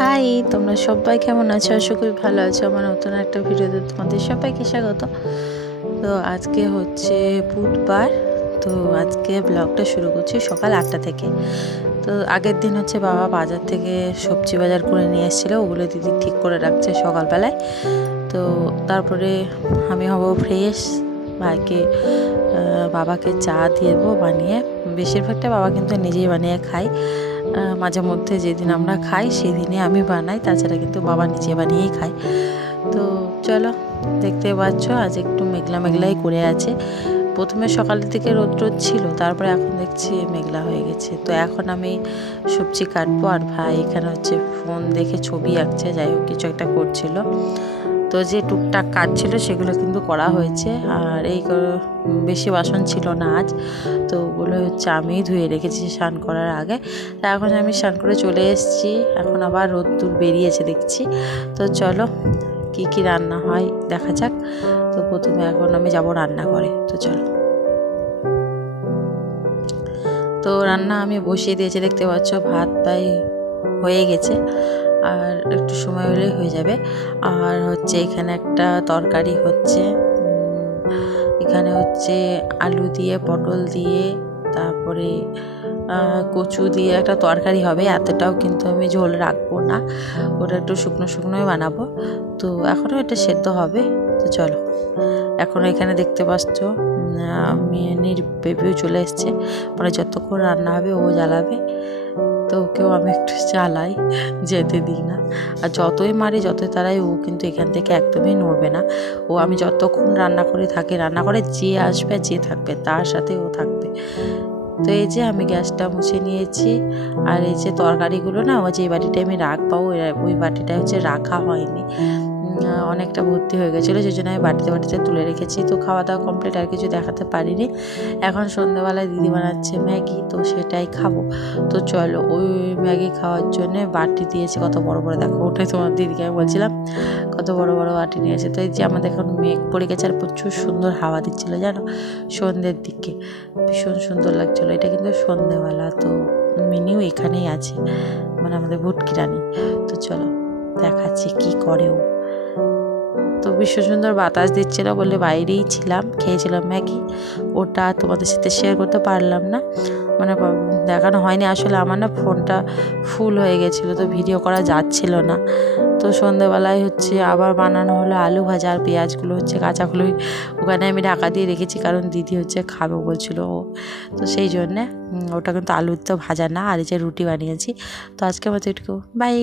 High, তোমরা সবাই কেমন আছো? আশা করি ভালো আছো। আমার নতুন একটা ভিডিওতে তোমাদের সবাইকে স্বাগত। তো আজকে হচ্ছে বুধবার। তো আজকে ব্লগটা শুরু করছি সকাল আটটা থেকে। তো আগের দিন হচ্ছে বাবা বাজার থেকে সবজি বাজার করে নিয়ে এসেছিল। ওগুলো দিদি ঠিক করে রাখছে সকালবেলায়। তো তারপরে আমি হব ফ্রেশ। ভাইকে বাবাকে চা দেবো বানিয়ে। বেশিরভাগটা বাবা কিন্তু নিজেই বানিয়ে খায়। মাঝে মধ্যে যেদিন আমরা খাই সেদিনই আমি বানাই, তাছাড়া কিন্তু বাবা নিজে বানিয়েই খায়। তো চলো, দেখতে পাচ্ছ আজ একটু মেঘলা মেঘলাই করে আছে। প্রথমে সকালের দিকে রোদ রোদ ছিল, তারপরে এখন দেখছি মেঘলা হয়ে গেছে। তো এখন আমি সবজি কাটবো আর ভাই এখানে হচ্ছে ফোন দেখে ছবি আঁকছে, যাই হোক, কিছু একটা করছিল। তো যে টুকটাক কাজ ছিল সেগুলো কিন্তু করা হয়েছে। আর এই বেশি বাসন ছিল না আজ। তো ওগুলো হচ্ছে আমিই ধুয়ে রেখেছি স্নান করার আগে। তা এখন আমি স্নান করে চলে এসেছি। এখন আবার রোদ্দুর বেরিয়েছে দেখছি। তো চলো, কি কি রান্না হয় দেখা যাক। তো প্রথমে এখন আমি যাব রান্না করে। তো চলো। তো রান্না আমি বসিয়ে দিয়েছি, দেখতে পাচ্ছ ভাত প্রায় হয়ে গেছে। আর একটু সময় হলেই হয়ে যাবে। আর হচ্ছে এখানে একটা তরকারি হচ্ছে এখানে হচ্ছে আলু দিয়ে, পটল দিয়ে, তারপরে কচু দিয়ে একটা তরকারি হবে। এতটাও কিন্তু আমি ঝোল রাখব না। ওটা একটু শুকনো শুকনোই বানাবো। তো এখনও এটা সেদ্ধ হবে। তো চলো, এখন এখানে দেখতে পাচ্ছ মেয়েনির বেবিও চলে এসছে। মানে যতক্ষণ রান্না হবে ও জ্বালাবে। তো ওকেও আমি একটু চালাই, যেতে দিই না। আর যতই মারি, যতই তারাই ও কিন্তু এখান থেকে একদমই নড়বে না। ও আমি যতক্ষণ রান্না করে থাকি, রান্না করে যে আসবে, যে থাকবে, তার সাথে ও থাকবে। তো এই যে আমি গ্যাসটা মুছে নিয়েছি, আর এই যে তরকারিগুলো না, ও যে বাটিটা আমি রাখব, ওই বাটিটা হচ্ছে রাখা হয়নি। অনেকটা ভর্তি হয়ে গেছিল, সেই জন্য আমি বাটিতে বাটিতে তুলে রেখেছি। তো খাওয়া দাওয়া কমপ্লিট আর কিছু দেখাতে পারিনি। এখন সন্ধ্যেবেলায় দিদি বানাচ্ছে ম্যাগি, তো সেটাই খাব। তো চলো, ওই ম্যাগি খাওয়ার জন্যে বাটি দিয়েছে। কত বড় বড়, দেখো, ওটাই তোমার দিদিকে আমি বলছিলাম। কত বড় বড় বাটি নিয়েছে তো এই যে আমাদের এখন মেঘ পড়ে গেছে, আর প্রচুর সুন্দর হাওয়া দিচ্ছিল, জানো? সন্ধ্যের দিকে। ভীষণ সুন্দর লাগছিল। এটা কিন্তু সন্ধ্যেবেলা, তো মিনিও এখানেই আছে। মানে আমাদের ভুটকি রানী। তো চলো, দেখাচ্ছি কি করে ও। তো ভীষণ সুন্দর বাতাস দিচ্ছিল বলে বাইরেই ছিলাম, খেয়েছিলাম ম্যাগি। ওটা তোমাদের সাথে শেয়ার করতে পারলাম না। মানে দেখানো হয়নি। আসলে আমার না ফোনটা ফুল হয়ে গেছিল, তো ভিডিও করা যাচ্ছিল না। তো সন্ধেবেলায় হচ্ছে আবার বানানো হলো আলু ভাজা আর পেঁয়াজগুলো হচ্ছে কাঁচাগুলোই ওখানে আমি ঢাকা দিয়ে রেখেছি, কারণ দিদি হচ্ছে খাবে বলছিল ও। তো সেই জন্যে ওটা কিন্তু আলুর তো ভাজা না, আর এই যে রুটি বানিয়েছি। তো আজকে মতো একটু বাই